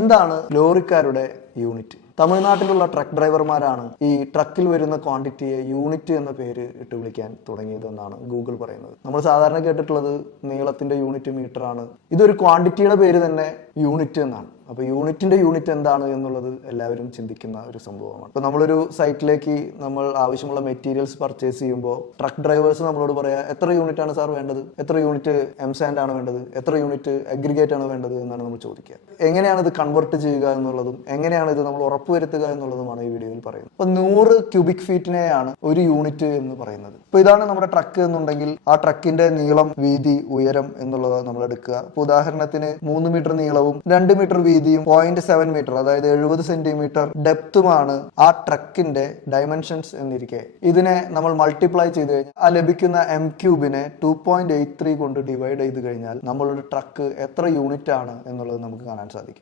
എന്താണ് ലോറിക്കാരുടെ unit? തമിഴ്നാട്ടിലുള്ള truck ഡ്രൈവർമാരാണ് ഈ ട്രക്കിൽ വരുന്ന ക്വാണ്ടിറ്റിയെ യൂണിറ്റ് എന്ന പേര് ഇട്ട് വിളിക്കാൻ തുടങ്ങിയതെന്നാണ് ഗൂഗിൾ പറയുന്നത്. നമ്മൾ സാധാരണ കേട്ടിട്ടുള്ളത് നീളത്തിന്റെ യൂണിറ്റ് മീറ്റർ ആണ്. ഇതൊരു ക്വാണ്ടിറ്റിയുടെ പേര് തന്നെ യൂണിറ്റ് എന്നാണ്. അപ്പൊ യൂണിറ്റിന്റെ യൂണിറ്റ് എന്താണ് എന്നുള്ളത് എല്ലാവരും ചിന്തിക്കുന്ന ഒരു സംഭവമാണ്. ഇപ്പൊ നമ്മളൊരു സൈറ്റിലേക്ക് നമ്മൾ ആവശ്യമുള്ള മെറ്റീരിയൽസ് പർച്ചേസ് ചെയ്യുമ്പോൾ ട്രക്ക് ഡ്രൈവേഴ്സ് നമ്മളോട് പറയാ, എത്ര യൂണിറ്റ് ആണ് സാർ വേണ്ടത്, എത്ര യൂണിറ്റ് എം സാൻഡ് ആണ് വേണ്ടത്, എത്ര യൂണിറ്റ് അഗ്രിഗേറ്റ് ആണ് വേണ്ടത് എന്നാണ് നമ്മൾ ചോദിക്കുക. എങ്ങനെയാണ് ഇത് കൺവേർട്ട് ചെയ്യുക എന്നുള്ളതും എങ്ങനെയാണ് ഇത് നമ്മൾ ഉറപ്പുവരുത്തുക എന്നുള്ളതുമാണ് ഈ വീഡിയോയിൽ പറയുന്നത്. അപ്പൊ 100 ക്യൂബിക് ഫീറ്റിനെയാണ് ഒരു യൂണിറ്റ് എന്ന് പറയുന്നത്. ഇപ്പൊ ഇതാണ് നമ്മുടെ ട്രക്ക് എന്നുണ്ടെങ്കിൽ ആ ട്രക്കിന്റെ നീളം, വീതി, ഉയരം എന്നുള്ളത് നമ്മൾ എടുക്കുക. ഇപ്പൊ ഉദാഹരണത്തിന് 3 മീറ്റർ നീളവും 2 മീറ്റർ വീതിയും 0.7 മീറ്റർ, അതായത് 70 സെന്റിമീറ്റർ ഡെപ്തുമാണ് ആ ട്രക്കിന്റെ ഡയമെൻഷൻസ് എന്നിരിക്കെ. ഇതിനെ നമ്മൾ മൾട്ടിപ്ലൈ ചെയ്ത് കഴിഞ്ഞാൽ ആ ലഭിക്കുന്ന എം ക്യൂബിനെ 2.83 കൊണ്ട് ഡിവൈഡ് ചെയ്ത് കഴിഞ്ഞാൽ നമ്മളുടെ ട്രക്ക് എത്ര യൂണിറ്റ് ആണ് എന്നുള്ളത് നമുക്ക് കാണാൻ സാധിക്കും.